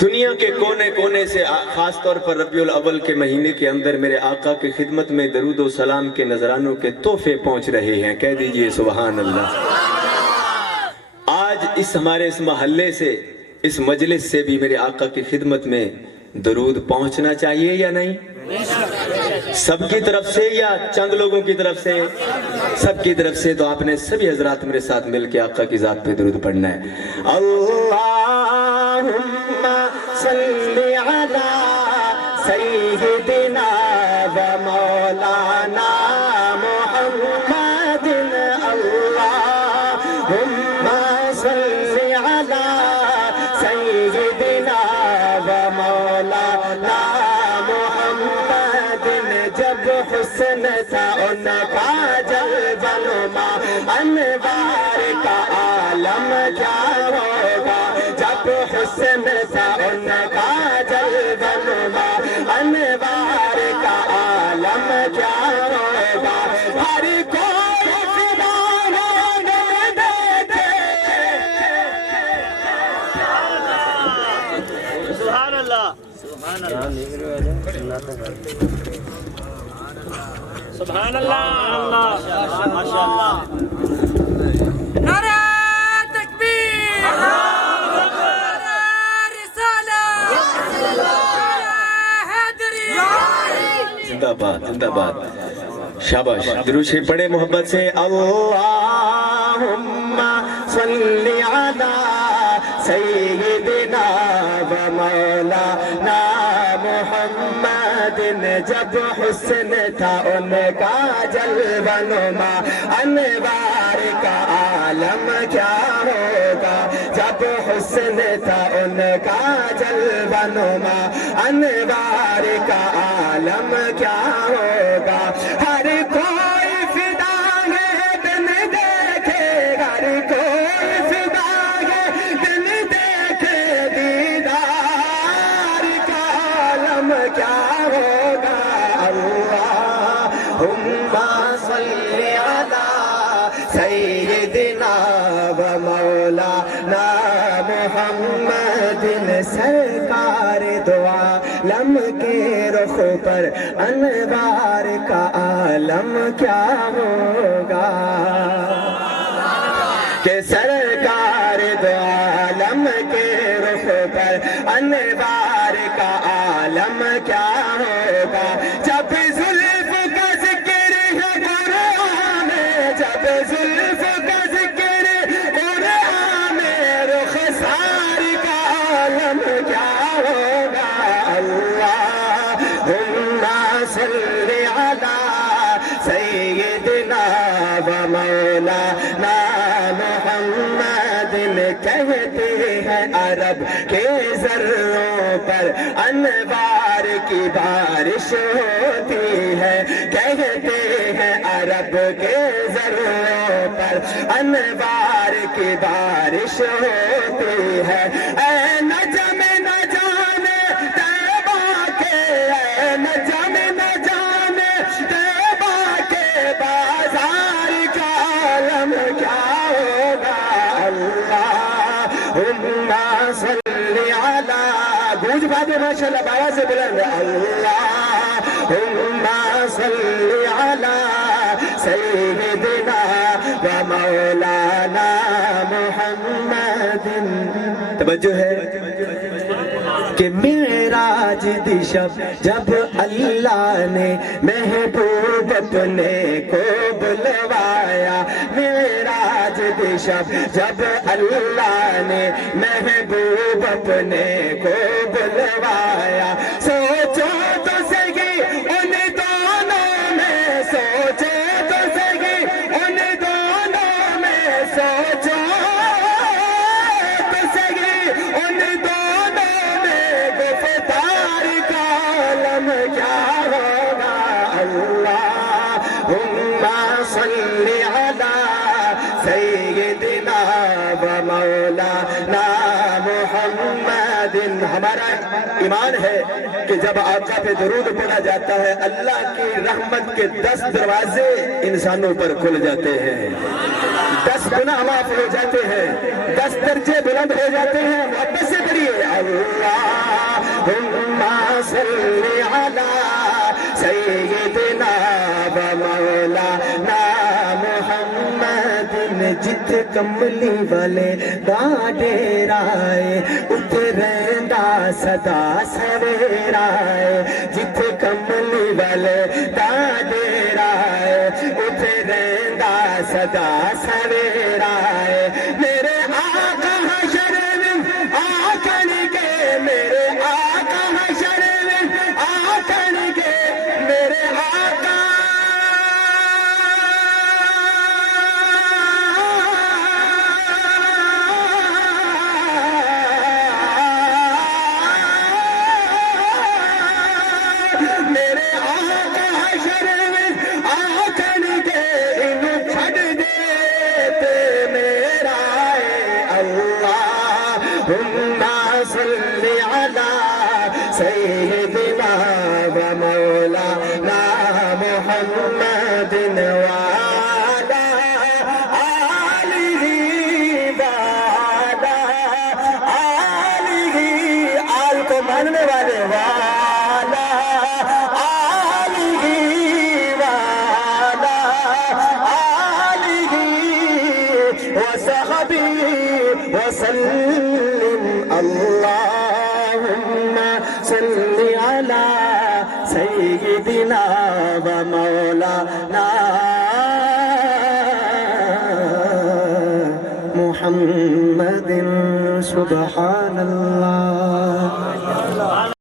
دنیا کے کونے کونے سے خاص طور پر ربیع الاول کے مہینے کے اندر میرے آقا کی خدمت میں درود و سلام کے نذرانوں کے تحفے پہنچ رہے ہیں. کہہ دیجئے سبحان اللہ. آج ہمارے اس محلے سے، اس مجلس سے بھی میرے آقا کی خدمت میں درود پہنچنا چاہیے یا نہیں؟ سب کی طرف سے یا چند لوگوں کی طرف سے؟ سب کی طرف سے. تو آپ نے سبھی حضرات میرے ساتھ مل کے آقا کی ذات پہ درود پڑھنا ہے. اللہم صلی علی سیدنا و مولانا محمد. اللہم صلی علی سیدنا و مولانا محمد. جب حسن تھا ان کا جلوہ نما، انوار کا عالم کیا ہوگا. جب حسن تھا ان کا جلوہ نما، انوار کا عالم کیا ہوگا. ہر کوئی فدا دیکھے. سبحان اللہ، سبحان اللہ، ماشاء اللہ. نعرہ تکبیر، نعرہ رسالت، نعرہ حیدری. زندہ باد، زندہ باد. شاباش. درود شریف پڑھے محبت سے. اللہم صلی علی سیدنا و مولانا محمد. جب حسن تھا ان کا جلوہ نما، انوار کا عالم کیا ہوگا. جب حسن تھا ان کا جلوہ نما، انوار کا عالم کیا ہوگا. ہر کوئی فدا ہے دن دیکھے، ہر کوئی فدا ہے دن دیکھے. دیدار کا عالم کیا ہوگا. اللہم صلی علی سیدنا و مولانا محمد. سرکار دو عالم کے رخ پر انوار کا عالم کیا ہوگا. کہ سرکار دو عالم کے رخ پر انوار کا عالم کیا ہوگا. جب زلف کا ذکر ہے قرآن میں، جب زلف کا ذکر قرآن میں، رخسار کا عالم کیا ہوگا. اللہم صلی علی سیدنا و مولانا محمد. کہتے ہیں عرب کے ذروں پر انوار کی بارش ہوتی ہے. کہتے ہیں عرب کے ذروں پر انوار کی بارش ہوتی ہے. اے نجم نہ جانے طیبہ کے، اے نجم نہ جانے طیبہ کے، بازار کا عالم کیا ہوگا. اللہم صلی علی. گونج بات ہے ماشاء اللہ، بابا سے بلند. اللہم صلی علی سیدنا و مولانا محمد. توجہ ہے کہ معراج دی شب جب اللہ نے محبوب اپنے کو بلوایا. معراج دی شب جب اللہ نے محبوب اپنے کو بلوایا. سوچو تو صحیح ان دونوں میں، سوچو تو صحیح ان دونوں میں، سوچو تو صحیح ان دونوں میں. گفتار کا عالم کیا ہوگا. اللہم صلی علی سیدنا و مولانا محمد. ہمارا ایمان ہے کہ جب آقا پہ درود پڑھا جاتا ہے، اللہ کی رحمت کے 10 دروازے انسانوں پر کھل جاتے ہیں. 10 گناہ معاف ہو جاتے ہیں، 10 درجے بلند ہو جاتے ہیں. محبت سے پڑھیے اللهم صل على سيدنا ومولانا محمد جت کملی والے دا ڈیرا ہے اتھے رہندا سدا سویرا ہے جت کملی والے دا ڈیرا ہے اتھے رہندا سدا سویرا ہے میرے آقا حشر میں آکن کے میرے آقا حشر میں آکن کے میرے آقا میرے آقا حشر میں آکن کے انہوں چھڑ دیتے میرا اللہم صل علی سیدنا و مولانا محمد وعلا آلہ وعلا آلہ آل کو ماننے والے وعلا آلہ وعلا آلہ وصحبہ وسلم اللهم صل على سيدنا ومولانا محمد سبحان الله